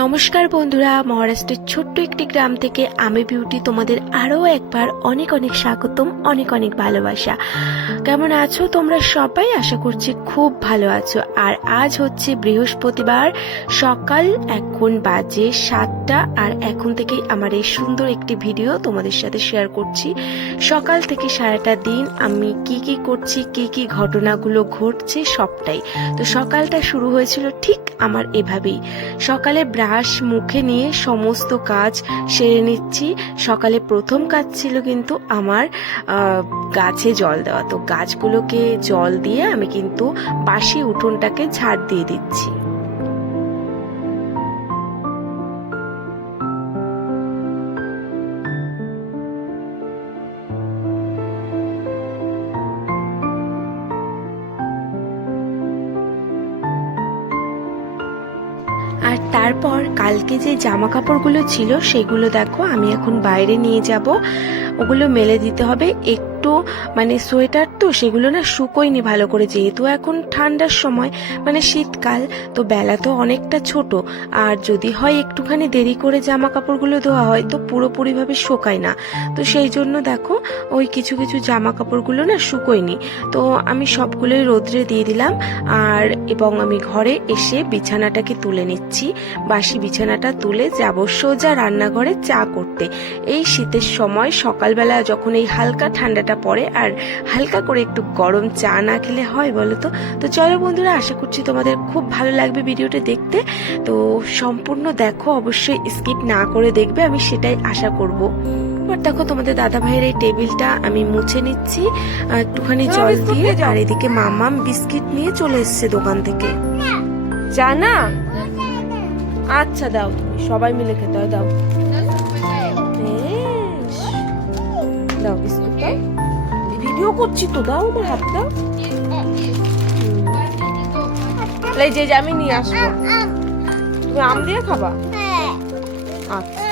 নমস্কার বন্ধুরা, মহারাষ্ট্রের ছোট্ট একটি গ্রাম থেকে আমি বিউটি তোমাদের আরও একবার অনেক অনেক স্বাগতম, অনেক অনেক ভালোবাসা। কেমন আছো তোমরা সবাই? আশা করছি খুব ভালো আছো। আর আজ হচ্ছে বৃহস্পতিবার, সকাল এখন বাজে 7টা। আর এখন থেকেই আমার এই সুন্দর একটি ভিডিও তোমাদের সাথে শেয়ার করছি। সকাল থেকে সারাটা দিন আমি কি কি করছি, কি কি ঘটনাগুলো ঘটছে সবটাই। তো সকালটা শুরু হয়েছিল ঠিক আমার এভাবেই। সকালে ব্রাশ মুখে নিয়ে সমস্ত কাজ সেরে নিচ্ছি। সকালে প্রথম কাজ ছিল কিন্তু আমার গাছে জল দেওয়া। তো গাছগুলোকে জল দিয়ে আমি কিন্তু বাসি উঠোনটাকে ঝাড় দিয়ে দিচ্ছি। আর তারপর কালকে যে জামা কাপড়গুলো ছিল সেগুলো দেখো আমি এখন বাইরে নিয়ে যাব, ওগুলো মেলে দিতে হবে। একটু মানে সোয়েটার তো সেগুলো না শুকোয়নি ভালো করে, যেহেতু এখন ঠান্ডার সময় মানে শীতকাল, তো বেলা তো অনেকটা ছোট। আর যদি হয় একটুখানি দেরি করে জামা কাপড়গুলো ধোয়া হয় তো পুরোপুরিভাবে শুকায় না। তো সেই জন্য দেখো ওই কিছু কিছু জামা কাপড়গুলো না শুকোয়নি, তো আমি সবগুলোই রোদ্রে দিয়ে দিলাম। আর এবং আমি ঘরে এসে বিছানাটাকে তুলে নিচ্ছি। বাসি বিছানাটা তুলে যাব সোজা রান্নাঘরে চা করতে। এই শীতের সময় সকালবেলা যখন এই হালকা ঠান্ডাটা পড়ে আর হালকা করে একটু গরম চা না খেলে হয় বলো তো? তো চলো বন্ধুরা, আশা করছি তোমাদের খুব ভালো লাগবে ভিডিওটা দেখতে। তো সম্পূর্ণ দেখো, অবশ্যই স্কিপ না করে দেখবে, আমি সেটাই আশা করব। এবার দেখো তোমাদের দাদা ভাইয়ের এই টেবিলটা আমি মুছে নিচ্ছি একটুখানি জল দিয়ে। আর এদিকে মামাম বিস্কিট নিয়ে চলে এসছে দোকান থেকে। জানা আচ্ছা দাও, তুমি সবাই মিলে খেতে হয়, দাও দাও বিস্কুটটা। ভিডিও করছি তো, দাও আমার হাত দাও। এই যে আমি নিয়ে আসবো, তুমি আম দিয়ে খাবা? আচ্ছা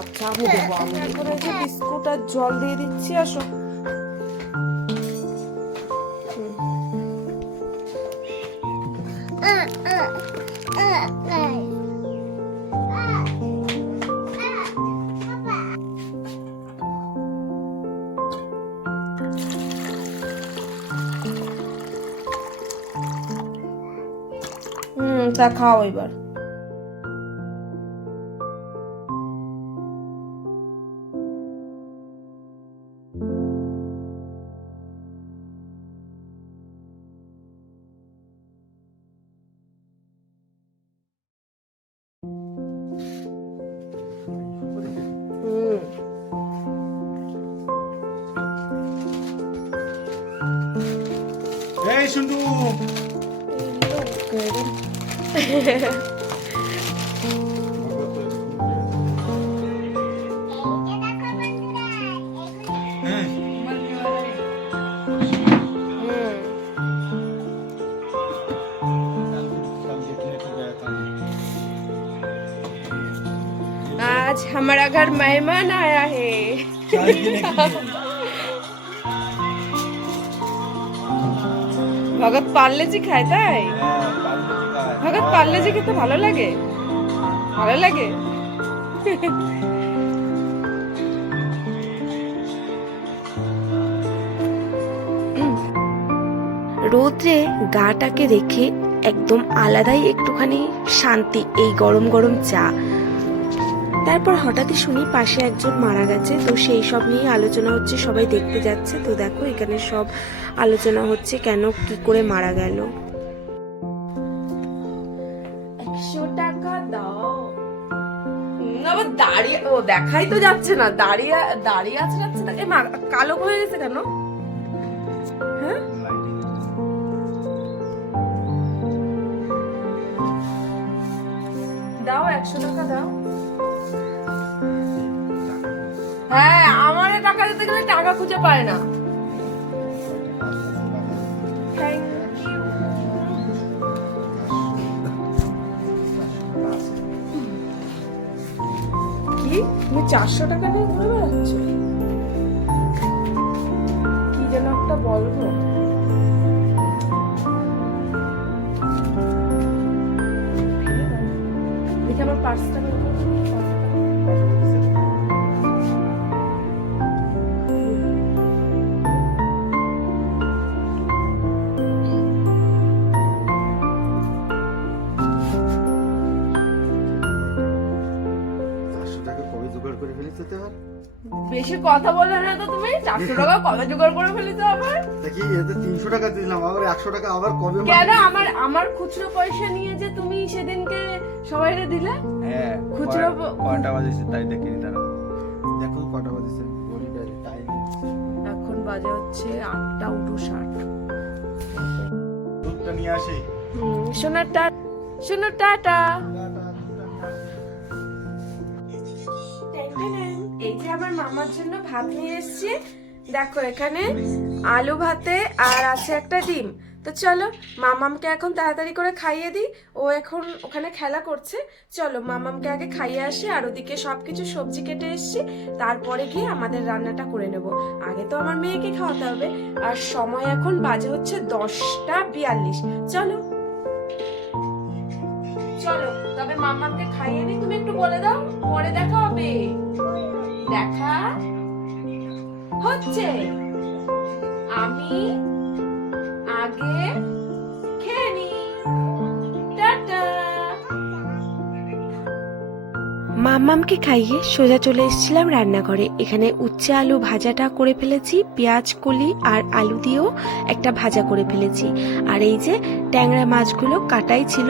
আচ্ছা, আমি দেবো আম দিয়ে। যে বিস্কুট আর জল দিয়ে দিচ্ছি, আসো। তা খাও এবার। এই শুনটু आज हमारा घर मेहमान आया है। ভগৎ পার্লেজি খায় তাই? ভগৎ পার্লেজি খেতে ভালো লাগে? ভালো লাগে। রোদ্রে গাটাকে রেখে একদম আলাদাই একটুখানি শান্তি এই গরম গরম চা। তারপর হঠাৎই শুনি পাশে একজন মারা গেছে, তো সেই সব নিয়ে আলোচনা হচ্ছে, সবাই দেখতে যাচ্ছে। তো দেখো এখানে সব আলোচনা হচ্ছে কেন কি করে মারা গেল। 100 টাকা দাও। আবার দাঁড়িয়ে, ও দেখাই তো যাচ্ছে না, দাঁড়িয়ে দাঁড়িয়ে আছে যাচ্ছে না। এ মা, কালো হয়ে গেছে কেন? হ্যাঁ দাও, 100 টাকা দাও। হ্যাঁ, আমার টাকা দিতে গেলে টাকা খুঁজে পায় না। কি তুমি 400 টাকা নিয়ে ঘুরে বেড়াচ্ছ? কি যেন একটা বলবো। দেখি আমার পার্সটা বের করো। বেশি কথা বলো না তো তুমি। 400 টাকা কবে জোগাড় করে ফেলেছো আবার? দেখি এতে 300 টাকা দিলাম, আবার 100 টাকা আবার কবে কেন আমার খুচরো পয়সা নিয়ে যে তুমি সেদিনকে সবাইরে দিলে? হ্যাঁ, খুচরো কয়টা বাজেছে তাই দেখিনি তারা। দেখো কটা বাজেছে ঘড়িটার টাইম। এখন বাজে হচ্ছে 8:59। দুধটা নিয়ে আসি। শোনো টাটা। এই যে আমার মামার জন্য ভাত নিয়ে এসেছি। দেখো এখানে আলু ভাতে আর আছে একটা ডিম। তো চলো মামামকে এখন তাড়াতাড়ি করে খাইয়ে দিই। ও এখন ওখানে খেলা করছে। চলো মামামকে আগে খাইয়ে আসি, আর ওদিকে সবকিছু সবজি কেটে এসেছি। তারপরে গিয়ে আমাদের রান্নাটা করে নেব। আগে তো আমার মেয়েকে খাওয়াতে হবে। আর সময় এখন বাজে হচ্ছে 10:42। চলো চলো তবে মামামকে খাইয়ে দিই। তুমি একটু বলে দাও, পরে দেখা হবে। দেখা হচ্ছে। আমি আগে খেয়ে নি। টাটা। মাম্মামকে খাইয়ে সোজা চলে এসেছিলাম রান্নাঘরে। এখানে উচ্ছে আলু ভাজাটা করে ফেলেছি, পেঁয়াজ কলি আর আলু দিয়েও একটা ভাজা করে ফেলেছি। আর এই যে ট্যাংরা মাছগুলো কাটাই ছিল,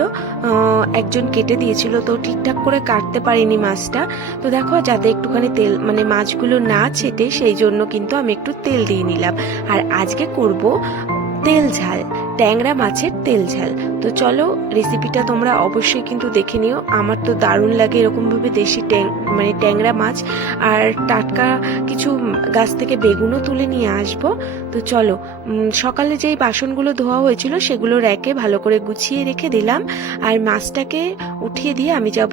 একজন কেটে দিয়েছিল, তো ঠিকঠাক করে কাটতে পারিনি মাছটা। তো দেখো যাতে একটুখানি তেল মানে মাছগুলো না ছেটে, সেই জন্য কিন্তু আমি একটু তেল দিয়ে নিলাম। আর আজকে করব তেল ঝাল, ট্যাংরা মাছের তেল ঝাল। তো চলো রেসিপিটা তোমরা অবশ্যই কিন্তু দেখে নিও। আমার তো দারুণ লাগে এরকম ভাবে দেশি মানে ট্যাংরা মাছ। আর টাটকা কিছু গাছ থেকে বেগুনও তুলে নিয়ে আসবো। তো চলো সকালে যেই বাসনগুলো ধোয়া হয়েছিল সেগুলো র্যাকে ভালো করে গুছিয়ে রেখে দিলাম। আর মাছটাকে উঠিয়ে দিয়ে আমি যাব।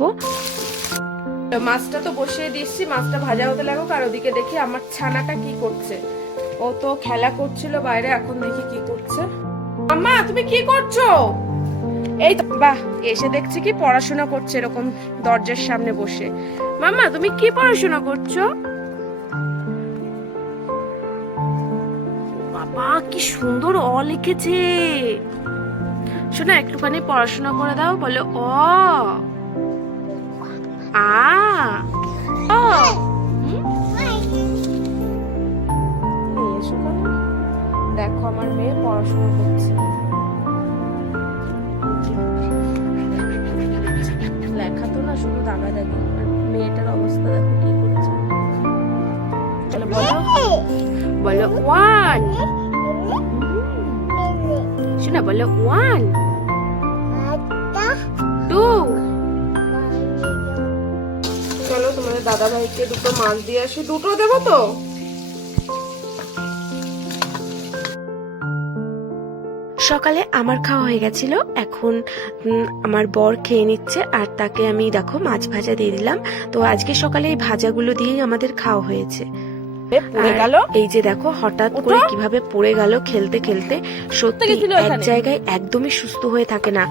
মাছটা তো বসিয়ে দিচ্ছি, মাছটা ভাজা হতে লাগুক। আর ওদিকে দেখি আমার ছানাটা কি করছে। ও তো খেলা করছিল বাইরে, এখন দেখি কি করছে। আম্মা তুমি কি করছো? এই তো বাহ, এসে দেখছি কি পড়াশোনা করছে এরকম দরজার সামনে বসে। মাম্মা তুমি কি পড়াশোনা করছো? বাবা কি সুন্দর অ লিখেছে। শোনো একটুখানি পড়াশোনা করে দাও। বলো অ আ ও। দেখো আমার মেয়ে পড়াশোনা করছে। লেখা তো না, শুধু দাগা দাগি। মেয়েটার অবস্থা দেখো কি করেছে। চলো বলো বলো 1। শোনা বলো 1 2। চলো তোমাদের দাদা ভাইকে দুটো মাছ দিয়ে আসি। দুটো দেবো তো? সকালে আমার খাওয়া হয়ে গেছিল, এখন আমার বর খেয়ে নিচ্ছে। আর তাকে আমি দেখো মাছ ভাজা দিয়ে দিলাম। তো আজকে সকালে এই ভাজাগুলো দিয়েই আমাদের খাওয়া হয়েছে। পড়ে গেল, এই যে দেখো হঠাৎ করে কিভাবে পড়ে গেল খেলতে খেলতে। সত্যি এক জায়গায় একদমই সুস্থ হয়ে থাকে না।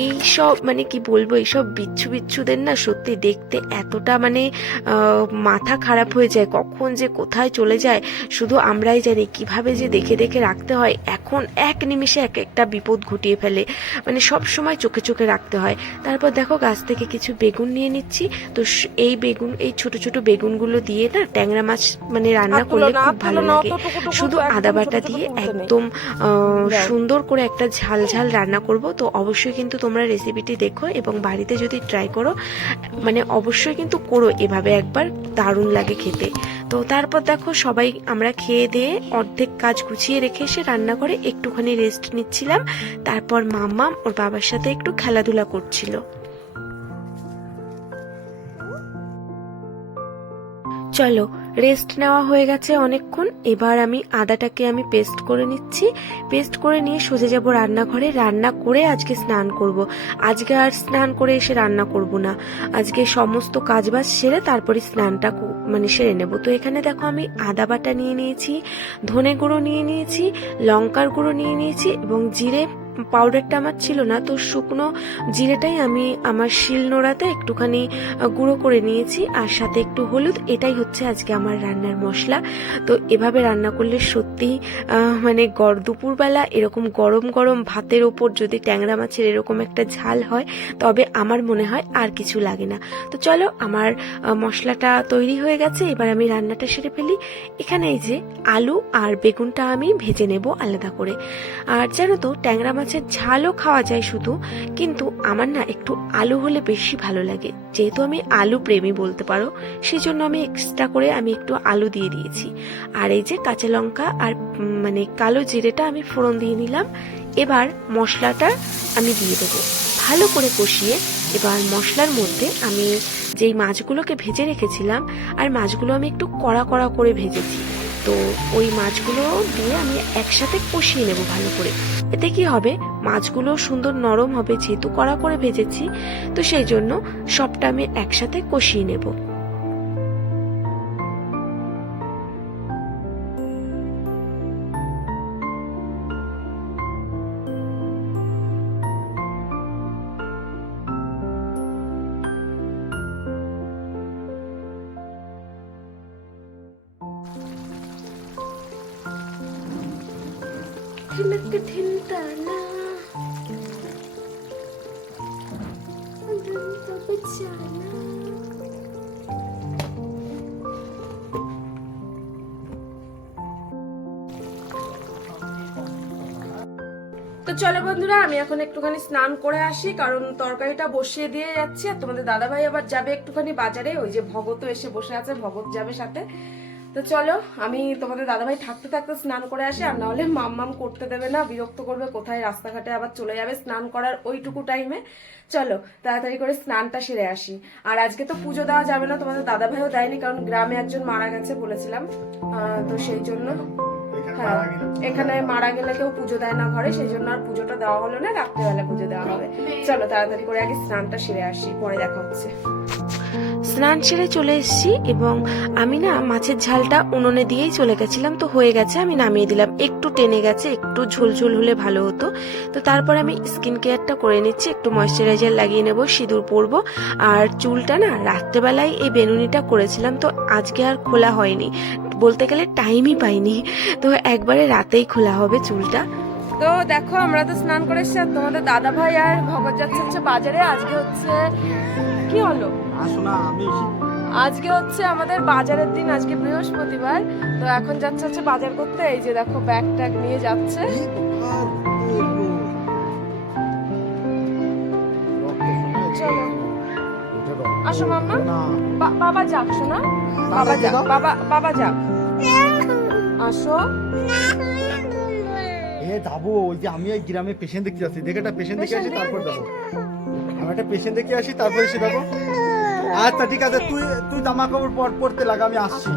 এই সব মানে কি বলবো, এইসব বিচ্ছুদের না সত্যি দেখতে এতটা মানে মাথা খারাপ হয়ে যায়। কখন যে কোথায় চলে যায় শুধু আমরাই জানি। কিভাবে যে দেখে দেখে রাখতে হয়, এখন এক নিমিষে এক একটা বিপদ ঘটিয়ে ফেলে। মানে সব সময় চোখে চোখে রাখতে হয়। তারপর দেখো গাছ থেকে কিছু বেগুন নিয়ে নিচ্ছি। তো এই বেগুন, এই ছোট ছোট বেগুনগুলো দিয়ে না ট্যাংরা মাছ মানে রান্না করলে খুব ভালো লাগে। শুধু আদা বাটা দিয়ে একদম সুন্দর করে একটা ঝাল ঝাল রান্না করব। তো অবশ্যই কিন্তু তোমরা রেসিপিটি দেখো এবং বাড়িতে যদি ট্রাই করো, মানে অবশ্যই কিন্তু করো এভাবে একবার, দারুণ লাগে খেতে। তো তারপর দেখো সবাই আমরা খেয়ে দিয়ে অর্ধেক কাজ গুছিয়ে রেখে এসে রান্না করে একটুখানি রেস্ট নিচ্ছিলাম। তারপর মাম্মাম ওর বাবার সাথে একটু খেলাধুলা করছিল। চলো রেস্ট নেওয়া হয়ে গেছে অনেকক্ষণ। এবার আমি আদাটাকে আমি পেস্ট করে নিচ্ছি। পেস্ট করে নিয়ে সোজা যাব রান্নাঘরে। রান্না করে আজকে স্নান করব। আজকে আর স্নান করে এসে রান্না করব না। আজকে সমস্ত কাজবাজ সেরে তারপরে স্নানটা মানে সেরে নেব। তো এখানে দেখো আমি আদা বাটা নিয়ে নিয়েছি, ধনে গুঁড়ো নিয়ে নিয়েছি, লঙ্কার গুঁড়ো নিয়ে নিয়েছি এবং জিরে পাউডারটা আমার ছিল না, তো শুকনো জিরেটাই আমি আমার শিল নোড়াতে একটুখানি গুঁড়ো করে নিয়েছি, আর সাথে একটু হলুদ। এটাই হচ্ছে আজকে আমার রান্নার মশলা। তো এভাবে রান্না করলে সত্যি মানে দুপুরবেলা এরকম গরম গরম ভাতের ওপর যদি ট্যাংরা মাছের এরকম একটা ঝাল হয়, তবে আমার মনে হয় আর কিছু লাগে না। তো চলো, আমার মশলাটা তৈরি হয়ে গেছে, এবার আমি রান্নাটা সেরে ফেলি। এখানে এই যে আলু আর বেগুনটা আমি ভেজে নেব আলাদা করে। আর জানো তো, ট্যাংরা মাছের ঝালও খাওয়া যায় শুধু, কিন্তু আমার না একটু আলু হলে বেশি ভালো লাগে। যেহেতু আমি আলু প্রেমী বলতে পারো, সেই জন্য আমি এক্সট্রা করে আমি একটু আলু দিয়ে দিয়েছি। আর এই যে কাঁচা লঙ্কা আর মানে কালো জিরেটা আমি ফোড়ন দিয়ে নিলাম। এবার মশলাটা আমি দিয়ে দেবো ভালো করে কষিয়ে। এবার মশলার মধ্যে আমি যেই মাছগুলোকে ভেজে রেখেছিলাম, আর মাছগুলো আমি একটু কড়া কড়া করে ভেজেছি, তো ওই মাছগুলো দিয়ে আমি একসাথে কষিয়ে নেব ভালো করে। এতে কি হবে, মাছগুলো সুন্দর নরম হবে, যেহেতু কড়া করে ভেজেছি, তো সেই জন্য সবটা আমি একসাথে কষিয়ে নেব। धिनक धिनताना तो बचाना। তো চলো বন্ধুরা, আমি এখন একটুখানি স্নান করে আসি, কারণ তরকারিটা বসিয়ে দিয়ে যাচ্ছি। আর তোমাদের দাদাভাই আবার যাবে একটুখানি বাজারে, ওই যে ভগতও এসে বসে আছে, ভগত যাবে সাথে। তো চলো, আমি তোমাদের দাদাভাই থাকতে থাকতে স্নান করে আসি, আর নাহলে মাম করতে দেবে না, বিরক্ত করবে, কোথায় রাস্তাঘাটে আবার চলে যাবে স্নান করার ওইটুকু টাইমে। চলো তাড়াতাড়ি করে স্নানটা সেরে আসি। আর আজকে তো পুজো দেওয়া যাবে না, তোমাদের দাদাভাইও দেয়নি, কারণ গ্রামে একজন মারা গেছে বলেছিলাম, তো সেই জন্য। হ্যাঁ, এখানে মারা গেলে কেউ পুজো দেয় না ঘরে, সেই জন্য আর পুজোটা দেওয়া হলো না, রাত্রেবেলা পুজো দেওয়া হবে। চলো তাড়াতাড়ি করে আগে স্নানটা সেরে আসি, পরে দেখা হচ্ছে। স্নান সেরে চলে এসেছি, এবং আমি না মাছের ঝালটা উনুনে দিয়েই চলে গেছিলাম, তো হয়ে গেছে, আমি নামিয়ে দিলাম। একটু টেনে গেছে, একটু ঝোলঝোল হলে ভালো হতো। তো তারপর আমি স্কিন কেয়ারটা করে নিচ্ছি, একটু ময়েশ্চারাইজার লাগিয়ে নেব, সিঁদুর পরবো। আর চুলটা না রাত্রেবেলায় এই বেনুনিটা করেছিলাম, তো আজকে আর খোলা হয়নি, বলতে গেলে টাইমই পাইনি, তো একবারে রাতেই খোলা হবে চুলটা। তো দেখো, আমরা তো স্নান করে এসেছি, আর তোমাদের দাদা ভাই আর ভগত যাচ্ছে হচ্ছে বাজারে। আজকে হচ্ছে কি হলো, আসো না, আমি আজকে হচ্ছে আমাদের বাজারের দিন, আজকে বৃহস্পতিবার। তো এখন যাচ্ছে হচ্ছে বাজার করতে। এই যে দেখো, ব্যাগ ট্যাগ নিয়ে যাচ্ছে। চলো আসো মাম্মা, বাবা যাক, শোনা, বাবা যাক, বাবা যাক, আসো। যাবো, ওই যে আমি এই গ্রামে পেশেন্ট দেখতে আসি, দেখে একটা পেশেন্ট দেখে আসি, তারপর যাবো। আমি একটা পেশেন্ট দেখে আসি, তারপর এসে যাবো। আচ্ছা ঠিক আছে, তুই জামা কাপড় পরতে লাগা, আমি আসছি।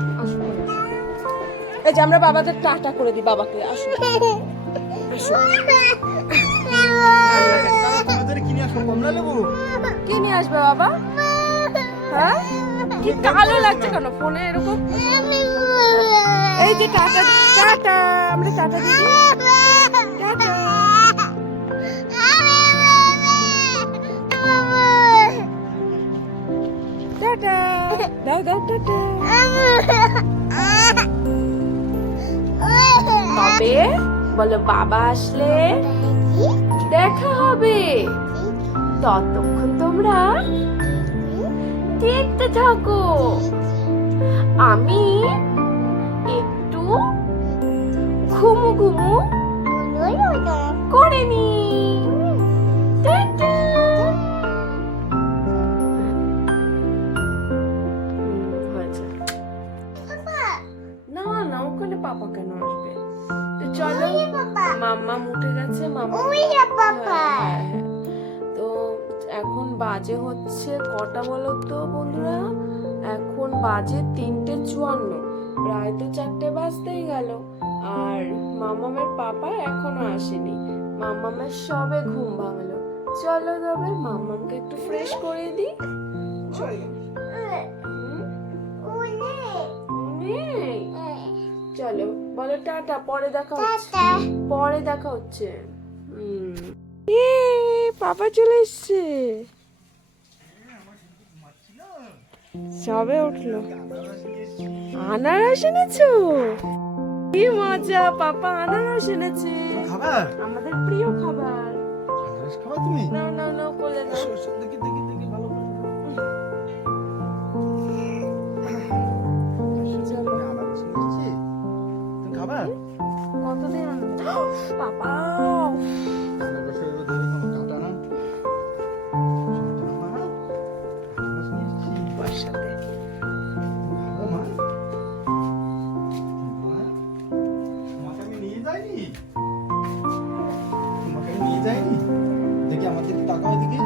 এই যে আমরা বাবাকে টাটা করে দিই, বাবাকে আসো আসো। কিনে আসবো, কমলা লেবু কি নিয়ে আসবে বাবা? হ্যাঁ, কি কালো লাগছে কেন ফোনে এরকম? এই যে টাটা, টাটা, আমরা টাটা দিই, টাটা। টাটা দাও, দাও টাটা। তবে বলো, বাবা আসলে দেখা হবে, ততক্ষণ তোমরা দেখতে থাকো। আমি একটু ঘুমু করে নি। না না, ওখানে পাপা কেন আসবে? তো চলো, মাম্মা উঠে গেছে, মাম্মা। হ্যাঁ, তো এখন বাজে হচ্ছে কটা বলো তো বন্ধুরা? এখন বাজে 3:54, প্রায় তো 4টে বাজতেই গেল। আর মামামের পাপা এখনো আসেনি, মামামের সবে ঘুম ভাঙলো। চলো তবে মামামকে একটু ফ্রেশ করে দিই। চলো, চলো বলো টাটা, পরে দেখা হচ্ছে, পরে দেখা হচ্ছে। পাপা চলে এসছে, সবে উঠলো। আনারস এনেছো? কি মজা, পাপা আনারস এনেছে, খাবার আমাদের প্রিয় খাবার। আনারস খাবা তুমি? না না না, কোলে না। দেখি দেখি দেখি ভালো করে চলো। আনারস নিয়ে এসেছি, তুমি খাবা? কতদিন পাপা আনারসের দেখি কোনো কাটা না। আনারস নিয়ে এসেছি। সাথে ভালো মা। তোমাকে আমি নিয়ে যাইনি? তোমাকে আমি নিয়ে যাইনি? দেখি আমার দিকে তাকাও এদিকে।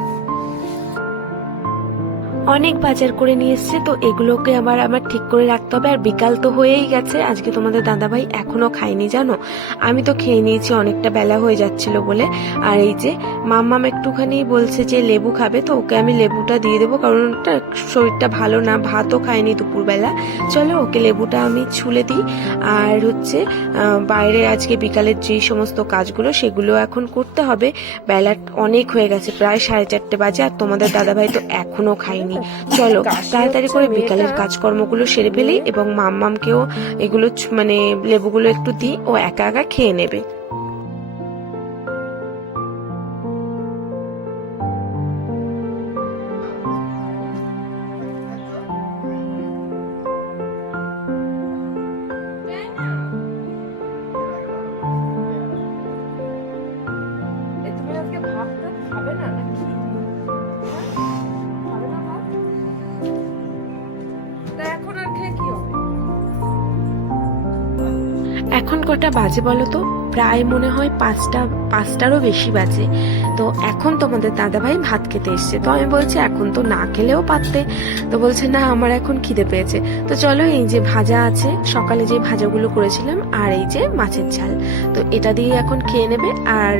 অনেক বাজার করে নিয়ে এসছে, তো এগুলোকে আমার ঠিক করে রাখতে হবে। আর বিকাল তো হয়েই গেছে, আজকে তোমাদের দাদাভাই এখনো খায়নি জানো। আমি তো খেয়ে নিয়েছি, অনেকটা বেলা হয়ে যাচ্ছিল বলে। আর এই যে মাম্মাম একটুখানি বলছে যে লেবু খাবে, তো ওকে আমি লেবুটা দিয়ে দেবো, কারণ ওটা শরীরটা ভালো না, ভাতও খায়নি দুপুরবেলা। চলো ওকে লেবুটা আমি ছুলে দিই। আর হচ্ছে বাইরে আজকে বিকালের যেই সমস্ত কাজগুলো সেগুলো এখন করতে হবে। বেলা অনেক হয়ে গেছে, প্রায় 4:30 বাজে, আর তোমাদের দাদাভাই তো এখনো খায়নি। চলো তাড়াতাড়ি করে বিকালের কাজকর্মগুলো সেরে ফেলি, এবং মাম্মামকেও এগুলো মানে লেবুগুলো একটু দিই, ও একা একা খেয়ে নেবে। তুমি আজকে ভাতটা খাবে না নাকি? খাবে না ভাত? তা এখন আর খেয়ে কি হবে? এখন কটা বাজে বলো তো? প্রায় মনে হয় 5টারও বেশি বাজে। তো এখন তোমাদের দাদাভাই ভাত খেতে এসছে, তো আমি বলছি এখন তো না খেলেও পারতে। তো বলছে না, আমার এখন খিদে পেয়েছে। তো চলো, এই যে ভাজা আছে, সকালে যে ভাজাগুলো করেছিলাম, আর এই যে মাছের ঝাল, তো এটা দিয়ে এখন খেয়ে নেবে। আর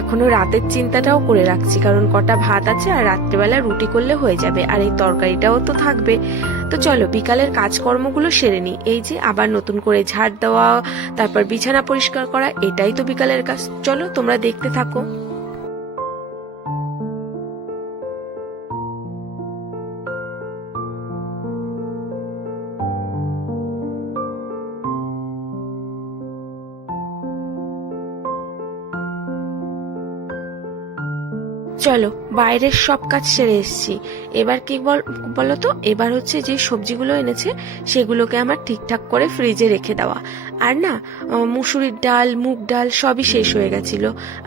এখনো রাতের চিন্তাটাও করে রাখছি, কারণ কটা ভাত আছে, আর রাত্রেবেলা রুটি করলে হয়ে যাবে, আর এই তরকারিটাও তো থাকবে। তো চলো বিকালের কাজকর্মগুলো সেরে নিই। এই যে আবার নতুন করে ঝাড় দেওয়া, তারপর বিছানা পরিষ্কার করা, এটাই তো বিকালের কাজ। চলো তোমরা দেখতে থাকো। চলো বাইরের সব কাজ সেরে এসেছি। এবার কি বলো তো, এবার হচ্ছে যে সবজিগুলো এনেছে সেগুলোকে আমার ঠিকঠাক করে ফ্রিজে রেখে দেওয়া। আর না, মুসুরির ডাল, মুগ ডাল সবই শেষ হয়ে গেছিল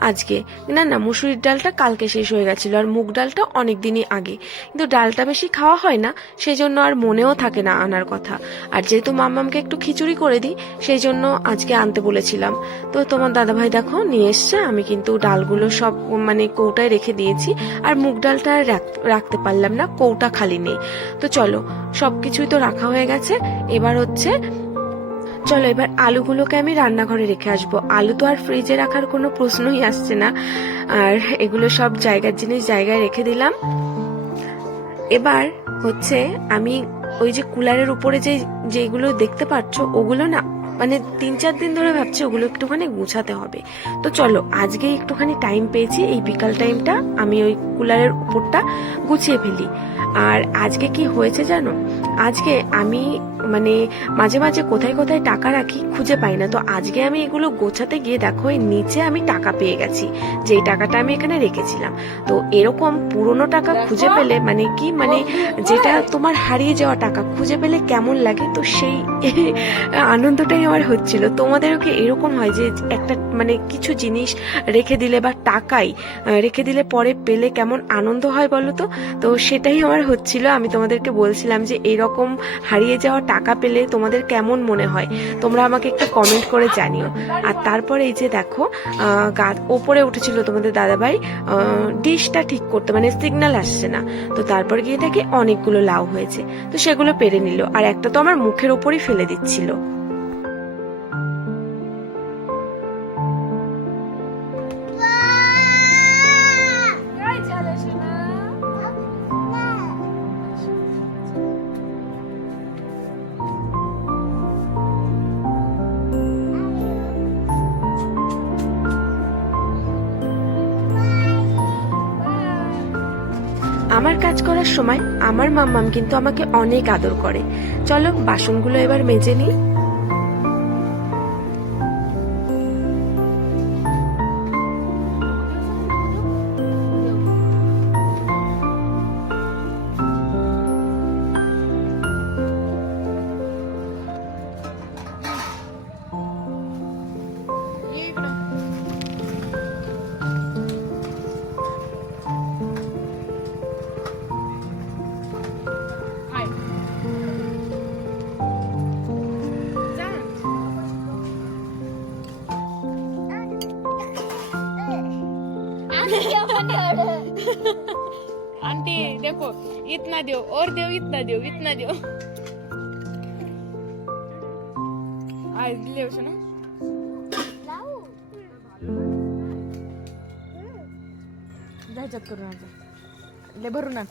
আজকে। না না, মুসুরির ডালটা কালকে শেষ হয়ে গেছিল, আর মুগ ডালটা অনেক দিনই আগে। কিন্তু ডালটা বেশি খাওয়া হয় না, সেই জন্য আর মনেও থাকে না আনার কথা। আর যেহেতু মাম্মামকে একটু খিচুড়ি করে দিই, সেই জন্য আজকে আনতে বলেছিলাম। তো তোমার দাদাভাই দেখো নিয়ে এসছে। আমি কিন্তু ডালগুলো সব মানে কৌটায় রেখে দিয়েছি, আর মুগ ডালটা আর রাখতে পারলাম না, কৌটা খালি নেই। তো চলো সবকিছুই তো রাখা হয়ে গেছে। এবার হচ্ছে চলো এবার আলুগুলোকে আমি রান্নাঘরে রেখে আসবো। আলু তো আর ফ্রিজে রাখার কোনো প্রশ্নই আসছে না। আর এগুলো সব জায়গার জিনিস জায়গায় রেখে দিলাম। এবার হচ্ছে আমি ওই যে কুলারের উপরে যেগুলো দেখতে পাচ্ছ, ওগুলো না মানে 3-4 দিন ধরে ভাবছি ওগুলো একটুখানি গুছাতে হবে। তো চলো আজকে একটুখানি টাইম পেয়েছি, এই বিকাল টাইমটা আমি ওই কুলারের উপরটা গুছিয়ে ফেলি। আর আজকে কি হয়েছে জানো, আজকে আমি মানে মাঝে মাঝে কোথায় কোথায় টাকা রাখি খুঁজে পাই না। তো আজকে আমি এগুলো গোছাতে গিয়ে দেখো এই নিচে আমি টাকা পেয়ে গেছি, যেই টাকাটা আমি এখানে রেখেছিলাম। তো এরকম পুরনো টাকা খুঁজে পেলে মানে কি, মানে যেটা তোমার হারিয়ে যাওয়া টাকা খুঁজে পেলে কেমন লাগে, তো সেই আনন্দটাই আমার হচ্ছিল। তোমাদেরও কি এরকম হয় যে একটা মানে কিছু জিনিস রেখে দিলে বা টাকাই রেখে দিলে পরে পেলে কেমন আনন্দ হয় বলো তো? তো সেটাই আমার হচ্ছিল। আমি তোমাদেরকে বলছিলাম যে এরকম হারিয়ে যাওয়া টাকা পেলে তোমাদের কেমন মনে হয়, তোমরা আমাকে একটু কমেন্ট করে জানিও। আর তারপরে এই যে দেখো ওপরে উঠেছিল তোমাদের দাদাভাই ডিশটা ঠিক করতে, মানে সিগন্যাল আসছে না। তো তারপর গিয়ে দেখি অনেকগুলো লাউ হয়েছে, তো সেগুলো পেরে নিল, আর একটা তো আমার মুখের ওপরই ফেলে দিচ্ছিল। আমার কাজ করার সময় আমার মাম্মাম কিন্তু আমাকে অনেক আদর করে। চলো বাসনগুলো এবার মেজে নিই। आंटी देखो इतना दो और दो इतना दो इतना दो आज ले ना ह्याच्यात करू ना ले भरू ना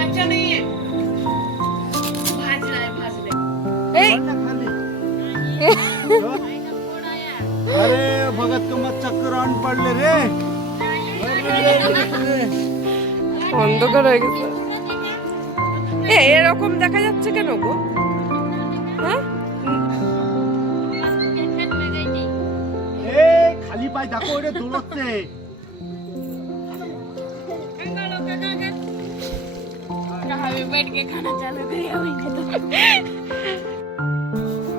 कच्चा नहीं है भाजला है भाजले अरे भगत को मत चक्कर ऑन पड़ले रे অন্ধকার হয়ে গেছে। এরকম দেখা যাচ্ছে কেন গো? হ্যাঁ ए खाली पाय देखो रे দৌড়চ্ছে कहाँ बैठ के खाना चालू करिए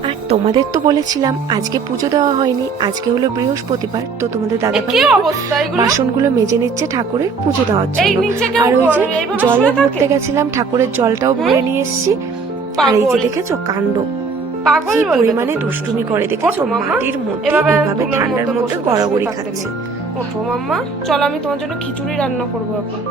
আর তোমাদের তো বলেছিলাম আজকে পুজো দেওয়া হয়নি, আজকে হলো বৃহস্পতিবার, তো তোমাদের দাদা কি অবস্থা এগুলো? বাসনগুলো মেজে নিচ্ছে ঠাকুরের পুজো দেওয়ার এই জন্য। নিচে কেউ আর ওই যে এইভাবে জলও শুয়ে থাকে? ভরতে গেছিলাম, ঠাকুরের জলটাও ভরে নিয়ে এসেছি। আর এই যে পাগল। দেখেছো কাণ্ড, পাগল কি বলবে পরিমাণে তোকে। দুষ্টুমি করে দেখেছো, ওঠো মাম্মা, মাটির মধ্যে এভাবে এইভাবে ধুলোর ঠান্ডার মধ্যে মধ্যে বসে গড়াগড়ি শুয়ে থাকতে খাচ্ছে। নেই। ওঠো মাম্মা, চলো আমি তোমার জন্য খিচুড়ি রান্না করবো এখন।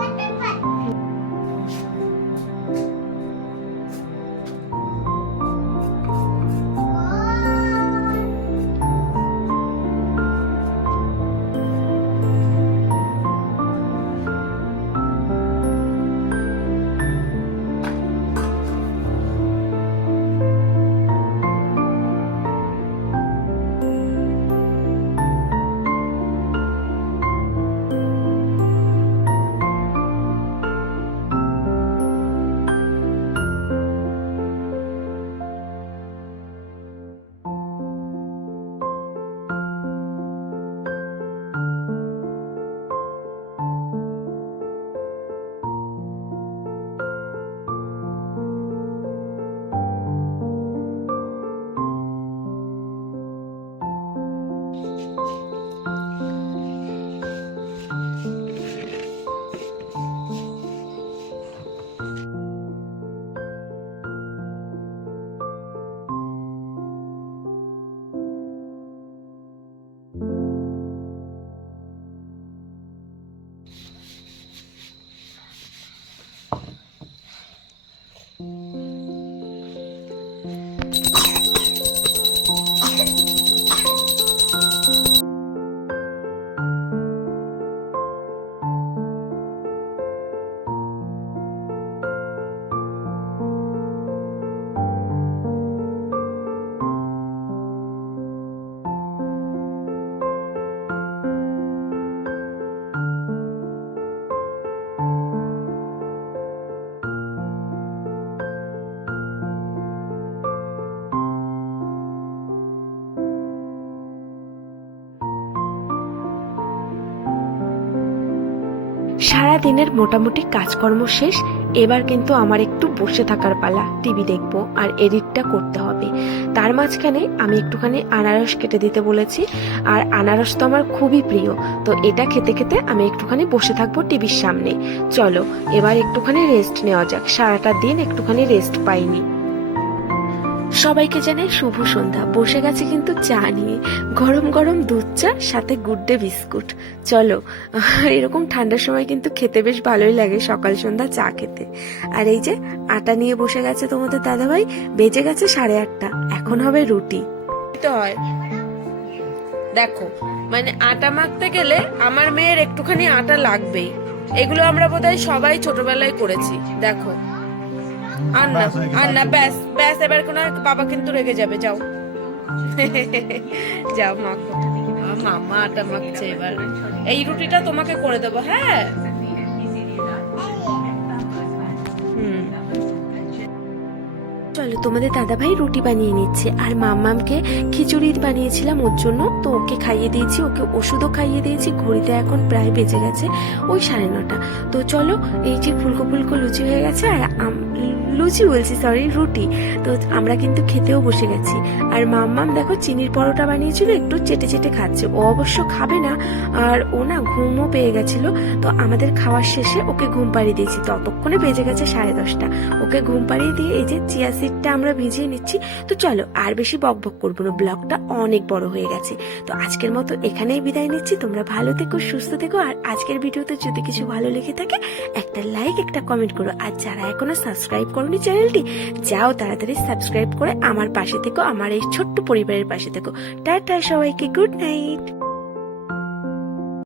সারা দিনের মোটামুটি কাজকর্ম শেষ, এবার কিন্তু আমার একটু বসে থাকার পালা, টিভি দেখবো আর এডিটটা করতে হবে। তার মাঝখানে আমি একটুখানি আনারস কেটে দিতে বলেছি, আর আনারস তো আমার খুবই প্রিয়। তো এটা খেতে খেতে আমি একটুখানি বসে থাকবো টিভির সামনে। চলো এবার একটুখানি রেস্ট নেওয়া যাক, সারাটা দিন একটুখানি রেস্ট পাইনি। সবাইকে জানাই শুভ সন্ধ্যা। বসে গেছে কিন্তু চা নিয়ে, গরম গরম দুধ চা, সাথে গুড ডে বিস্কুট। চলো, এরকম ঠান্ডার সময় কিন্তু খেতে বেশ ভালোই লাগে সকাল সন্ধ্যা চা খেতে। আর এই যে আটা নিয়ে বসে গেছে তোমাদের দাদাভাই, বেজে গেছে 8:30, এখন হবে রুটি। হয় দেখো, মানে আটা মাখতে গেলে আমার মেয়ের একটুখানি আটা লাগবেই। এগুলো আমরা বোধহয় সবাই ছোটবেলায় করেছি। দেখো, আর না আর না, ব্যাস ব্যাস, এবার কোনো বাবা কিন্তু রেগে যাবে। যাও যাও মাখো। মামা আটা মাখছে এবার। এই রুটিটা তোমাকে করে দেবো, হ্যাঁ। চলো, তোমাদের দাদাভাই রুটি বানিয়ে নিচ্ছে, আর মাম্মামকে খিচুড়ি বানিয়েছিলাম ওর জন্য, তো ওকে খাইয়ে দিয়েছি, ওকে ওষুধও খাইয়ে দিয়েছি। ঘড়িতে এখন প্রায় বেজে গেছে ওই 9:30। তো চলো, এই যে ফুলকো ফুলকো লুচি হয়ে গেছে, আর লুচি বলছি, সরি, রুটি। তো আমরা কিন্তু খেতেও বসে গেছি। আর মাম্মাম দেখো চিনির পরোটা বানিয়েছিল, একটু চেটে চেটে খাচ্ছে। ও অবশ্য খাবে না, আর ও না ঘুমও পেয়ে গেছিল। তো আমাদের খাওয়ার শেষে ওকে ঘুম পাড়িয়ে দিয়েছি, ততক্ষণে বেজে গেছে 10:30। ওকে ঘুম পাড়িয়ে দিয়ে এই যে চিয়া সিডটা আমরা ভিজিয়ে নিচ্ছি। তো চলো, আর বেশি বকবক করবো না, ব্লগটা অনেক বড় হয়ে গেছে। তো আজকের মতো এখানেই বিদায় নিচ্ছি। তোমরা ভালো থেকো, সুস্থ থেকো। আর আজকের ভিডিওতে যদি কিছু ভালো লেগে থাকে, একটা লাইক, একটা কমেন্ট করো। আর যারা এখনো সাবস্ক্রাইব করোনি চ্যানেলটি, যাও তাড়াতাড়ি সাবস্ক্রাইব করে আমার পাশে থেকো, আমার এই ছোট্ট পরিবারের পাশে থেকো। টাটা সবাইকে, গুড নাইট।